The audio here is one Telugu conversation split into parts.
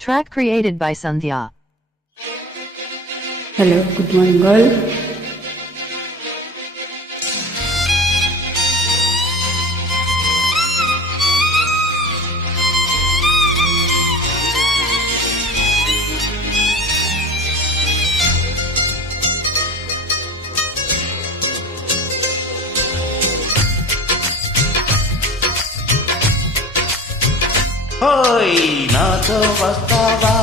Track created by Sandhya. Hello, good morning all. హోయ్ నాతో వస్తావా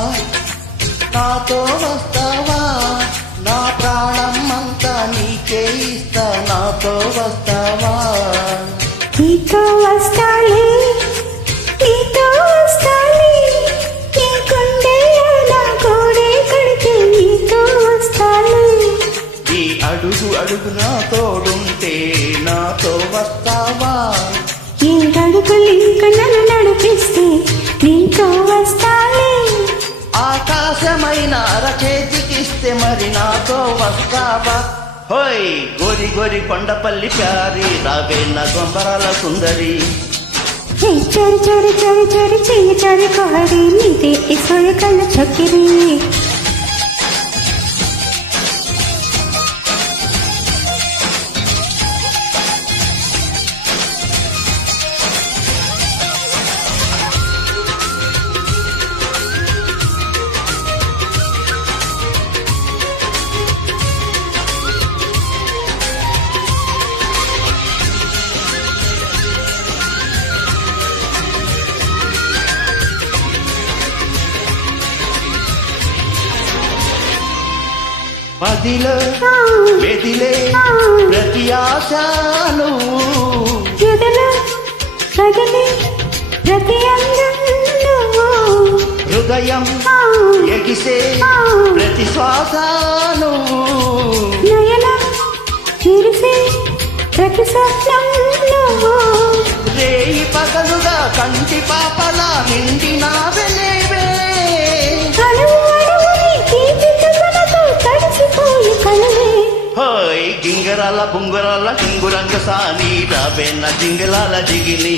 నా ప్రాణం అంతా నీకే ఇస్తా నాతో వస్తావా నీతో వస్తాలే నీతో వస్తాలే నీ గుండెలో నా గోడే కడితే నీతో వస్తాలే ఈ అడుగు అడుగు నా తోడుంటే నాతో వస్తావా ఈ అడుగులు ఇంకా నన్ను నడిపిస్తే నీతో వస్తాలే ఆకాశమైన అరచేతికిస్తే మరి నాతో వస్తావా హోయ్ గోరి గోరి కొండపల్లి ప్యారి రావే నా గొంబరాల సుందరి చరి చరి చరి చరి చెయ్యి చరి కోరి నీదే ఇసోయ కళ్ళ చక్కిరి పదిలో వెదిలే ప్రతి ఆశాను ఎదలో కదిలే ప్రతి అంగంలో హృదయం ఎగిసే ప్రతి శ్వాసను నయనం విరిసే ప్రతి స్వప్నంలో రేయి పగలుగా కంటి పాపలా నిండి నా వెలేవే అణువు అణువుని తీపితలతో తడిసిపోయి కలవే హోయ్ గింగరాల బుంగరాల గింగురంగ సాని రాబెన్న జింగలాల జిగిని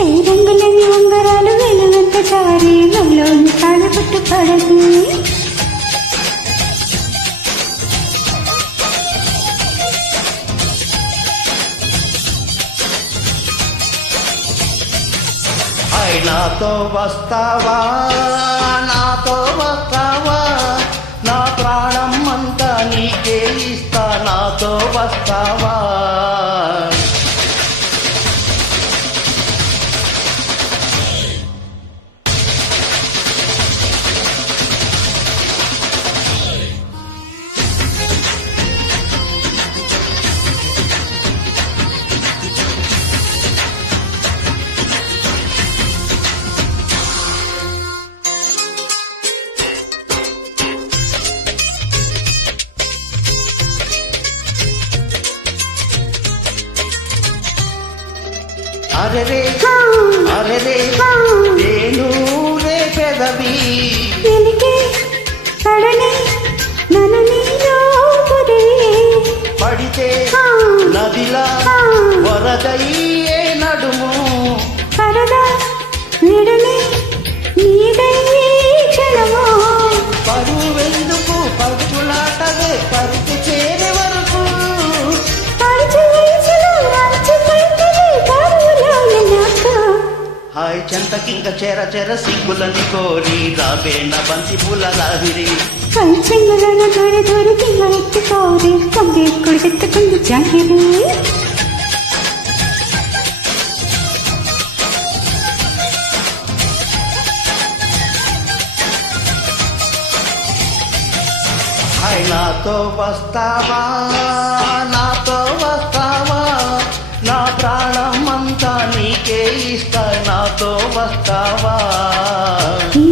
ఏ రంగులని ఉంగరాలు వెలుగంత చారి నల్లోని తాళపట్టు పడదు హాయ్ నాతో వస్తావా నా ప్రాణం అంతా నీకే ఇస్తా నాతో వస్తావా అరెరే అరెరే నేను రే పెదవి వెలిగే పడనే నన్ను నీలో కుదిరి పడితే నదిలా వరదయ్యే నడుము పరదా విడని నీదై క్షణమో పరువెందుకు పరుగులాటవే పరుగు చేరే వరకు పడిచి వయసులో రాచి పైతలే బారులో నాకు హాయ్ చెంతకింక చెర చెర సిగ్గులని కోరి రాబేణ బంతి పూల లాహిరి కంచెంగులను దూరి దూరి కింద ఎత్తుకోరి కంబి కుడితెత్తుకుంది జాగిరి హాయ్ నాతో వస్తావా నా ప్రాణం అంతా నీకే ఇస్తా నాతో వస్తావా ఈ